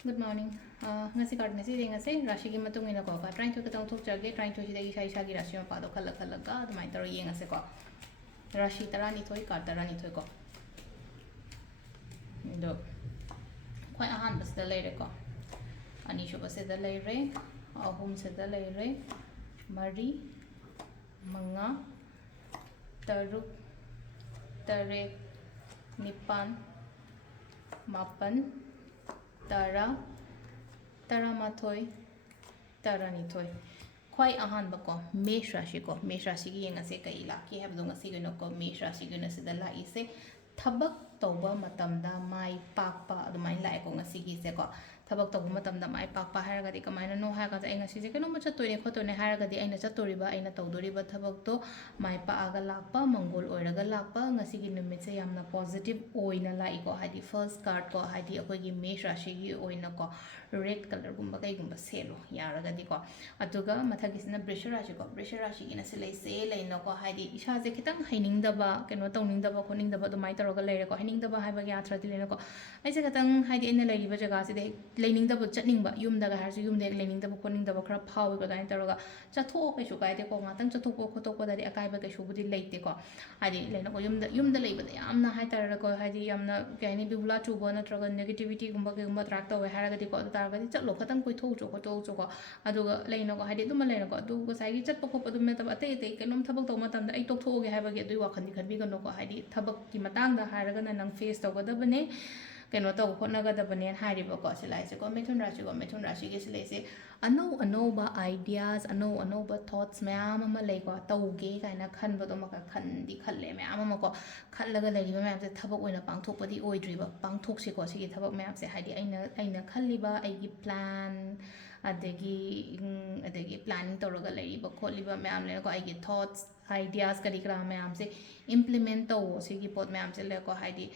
Good morning. Ngasi card ngasi ding ngasi Rashi ki matung ina ko ka trying to katong thok jage trying to hidagi sai shagi Rashi ma pado khala khala ka admai taro yeng ngasi ko Rashi tara ni thoi card tara ni thoi ko do khoi ahan bas da leire ko ani shu bas da leire ahum se da leire mari manga taruk tare nipan mapan tara taramathoi taranithoi khwai ahan ba ko mesh rashi gi yenga se kai la ki have dunga si gno ko mesh rashi gno se da la ise thabak tawba matamda mai pakpa adumai lai ko ngasi gi se ko thabak tawba matamda mai pakpa haraga di kamaina no ha ga ai ngasi je kano ma chatoi ne khoto ne haraga di aina chatori ba aina tawdori ba thabak to mai pa aga lakpa mangol oiraga lakpa ngasi gi numit se yamna positive oina lai ko hadi first card ko hadi akoi gi mesh rashi gi oina ko red color gumba kai gumba selo yaraga di ko aduga mathagi sina brisha rashi gi na se lei se lei no ko hadi isha je khitang haining da ba keno tawning da ba khoning da ba dumai taraga leire ko haining da ba hai ba gi athra di le no ko ai se khatang hadi ina leiri ba jaga se de lening da ba chatning ba yum da ga har su yum de lening da ba khoning da ba khara phawi ko dai taraga chatho kai su kai de ko ngatang chatho ko khoto ko da di akai ba kai su budi leite ko hadi le no ko yum da lei ba da yamna hai taraga ko hadi yamna kai ni bibula chu ba na taraga negativity gumba kai gumba track tawe haraga di ko taraga di chatlo khatang koi thau chu ko to chu ko aduga lei no ko hadi dum le no ko du ko sai gi chat pa ko pa dum me ta ba te te kenom thabak to ma tam da ai tok tho ge hai ba ge du wa khan bi ga no ko hadi thabak ki matang da haraga na nang face to ga da bane keno to khotna ga da bane hari ba ko silai se ko methun rashi ge silai se ano ba ideas ano ba thoughts mayam ama lei ko tau ge kai na khan ba do ma ka khan di khalle mayam ama ko khallaga lei ba mayam se thabak oina pangthok pa di oidri ba pangthok se ko sigi thabak mayam se hadi aina khalli ba ai gi plan adagi planning tawraga lei ba kholi ba mayam le ko ai gi thoughts ideas kari kra mayam se implement to sigi pot mayam se le ko hadi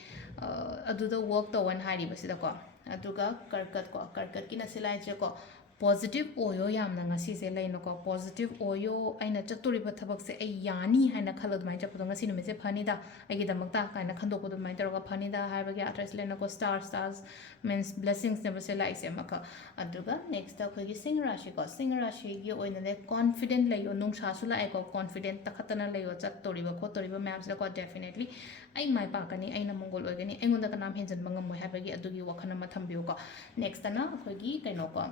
aduda work to one hari basida ko aduga karkat ki na silai che ko positive oyo yamna ngasi se laino ko positive oyo aina chaturi ba thabak se ai yani haina khalod mai chapu ngasi nume se phani da ai gi damak ta kaina khando ko mai taro phani da ha ba gi address lena ko stars means blessings never se lai se maka aduga next ta khoi gi sing rashi gi oina le confident lai yo nung sha su la ai ko confident ta khatana lai yo chatori ba khotori ba ma'am se ko definitely ai mai pa kani aina mongol oigani aingonda kanam henjan bangam moi ha ba gi adugi wakhana ma thambiu ko next na khoi gi kaino ko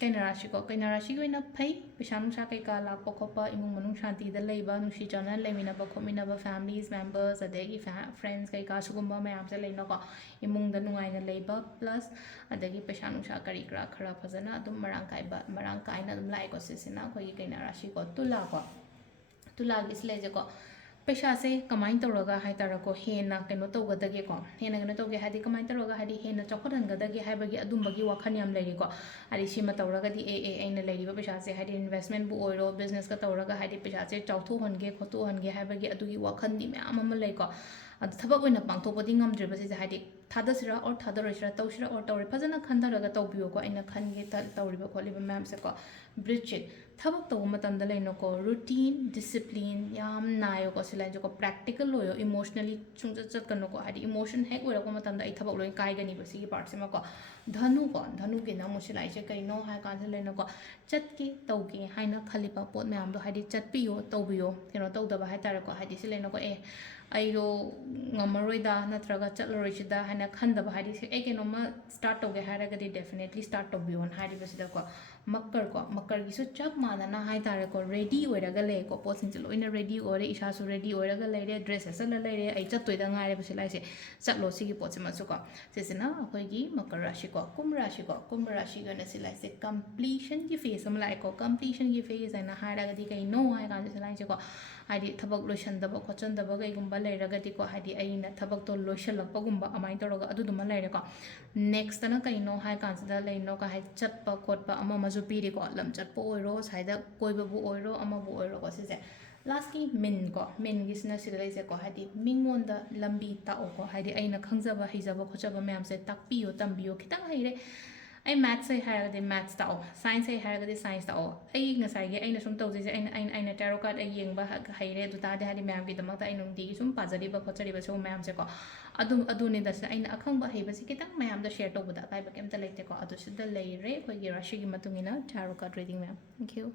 kainarashi ko ina phai pisa nungsa kai ka lakpa khopa imung manung shanti da leiba nungsi chana leimina ba khomina ba families members adegi friends kai ka sugumba mayam se leina ko imung da nungai na leiba plus adegi pisa nungsa kari kra khara phajana adum marang kai na adum lai ko sisina khoi kainarashi ko tula gi sle je ko पैसा से कमाइन तौरगा high तारको हेना कनो तौगदगे को हेना कनो तौगे हादि कमाइन तौरगा हादि हेना चौखरनगदगे हाइबगी अदुमबगी वखन याम लेरी को हादि सिमा तौरगदि ए आइना लेरीबा पैसा से हादि investment बु ओइरो बिजनेस का तौरगा हादि पैसा से चाउथो हनगे खोतो हनगे हाइबगी अदुगी वखन दि म्याम अमा लेको अदु थबक ओइना पांगथोपदि ngamdriba se हादि थादसिरा और थादरोइसिरा तौसिरा और तौरे फजना खनदरगा तौबियो को आइना खनगे तौरिबा खोलिबा मैम से को ब्रिचिक थबक तौ मतंदा लेनो को रूटीन डिसिप्लिन याम नायो को सिलाई जो को प्रैक्टिकल लोयो इमोशनली चुंग चत कनो को हादि इमोशन हेक ओरा को मतंदा आई थबक लोय काय गनी बसी पार्ट से को धनु के ना मुसिलाई से कइनो हाय कान लेनो को चत के तौ के हाइना खलिपा पोत मैम दो हादि चतपियो तौबियो केनो तौदबा हाय तार को हादि सिलेनो को ए आइरो ngamaroida natraga chatlaroisida hana khandaba hari se e kenoma start toge haragadi definitely start tobion hari basida ko makkar gi su chap manana hai tare ko ready oiraga le ko posin chilo ina ready ore isa su ready oiraga le re dress asa la le re ai chatoi da ngare basila se chatlo si gi pochi ma su ko sesina akoi gi makkar rashi ko kum rashi ga na silai se completion gi phase am lai ko completion gi phase ana haragadi kai no hai ga silai se ko हाइदि थबक लोइसनदब खोचनदब गैगुम्बा लेरगदि को हाइदि अइना थबक तो लोइसलपगुम्बा अमाइ तोरगा अदुदुमा लेरेको next तना कइनो high कांसदा लेनो का high चटपा खोटपा अमा मजु पीरि को lump चटपो ओइरो Saida कोइबबु ओइरो अमाबु ओइरो को सिसे last की मिन गिसना सिरैसे को हाइदि मिंगोंदा लंबी ताओ को हाइदि अइना खंगजबा हिजबा खोचबा मैम से ताकपियो तंबियो खितंग हाइरे ꯑꯩ ꯃꯦꯠꯁ ꯍꯩ ꯍꯥꯏꯔꯒꯗꯤ ꯃꯦꯠꯁ ꯇꯥꯛꯑꯣ ꯁꯥꯏꯟꯁ ꯍꯩ ꯍꯥꯏꯔꯒꯗꯤ ꯁꯥꯏꯟꯁ ꯇꯥꯛꯑꯣ ꯑꯩ ꯉꯁꯥꯏꯒꯤ ꯑꯩꯅ ꯁꯨꯝ ꯇꯧꯖꯩꯁꯦ ꯑꯩꯅ ꯇꯦꯔꯣ ꯀꯥꯔꯗ ꯑꯩ ꯌꯦꯡꯕ ꯍꯩꯔꯦ ꯑꯗꯨ ꯇꯥꯔꯗꯤ ꯍꯥꯏꯗꯤ ꯃꯌꯥꯝꯒꯤꯗꯃꯛꯇ ꯑꯩ ꯅꯨꯡꯇꯤꯒꯤ ꯁꯨꯝ ꯄꯥꯖꯔꯤꯕ ꯈꯣꯠꯆꯔꯤꯕ ꯁꯤꯒꯨꯝꯕ ꯃꯌꯥꯝꯁꯦꯀꯣ ꯑꯗꯨꯅꯤꯗ ꯁꯤꯗ ꯑꯩꯅ ꯑꯈꯪꯕ ꯍꯩꯕꯁꯤ ꯈꯤꯇꯪ ꯃꯌꯥꯝꯗ ꯁꯦꯌꯔ ꯇꯧꯕꯗ ꯑꯀꯥꯏꯕ ꯀꯩꯝꯇ ꯂꯩꯇꯦꯀꯣ ꯑꯗꯨ ꯁꯤꯗ ꯂꯩꯔꯦ ꯑꯩꯈꯣꯏꯒꯤ ꯔꯥಶꯤꯒꯤ ꯃꯇꯨꯡ ꯏꯟꯅ ꯇꯦꯔꯣ ꯀꯥꯔꯗ ꯔꯤꯗꯤꯡ ꯃꯌꯥꯝ ꯊꯦꯡꯛ ꯌꯨ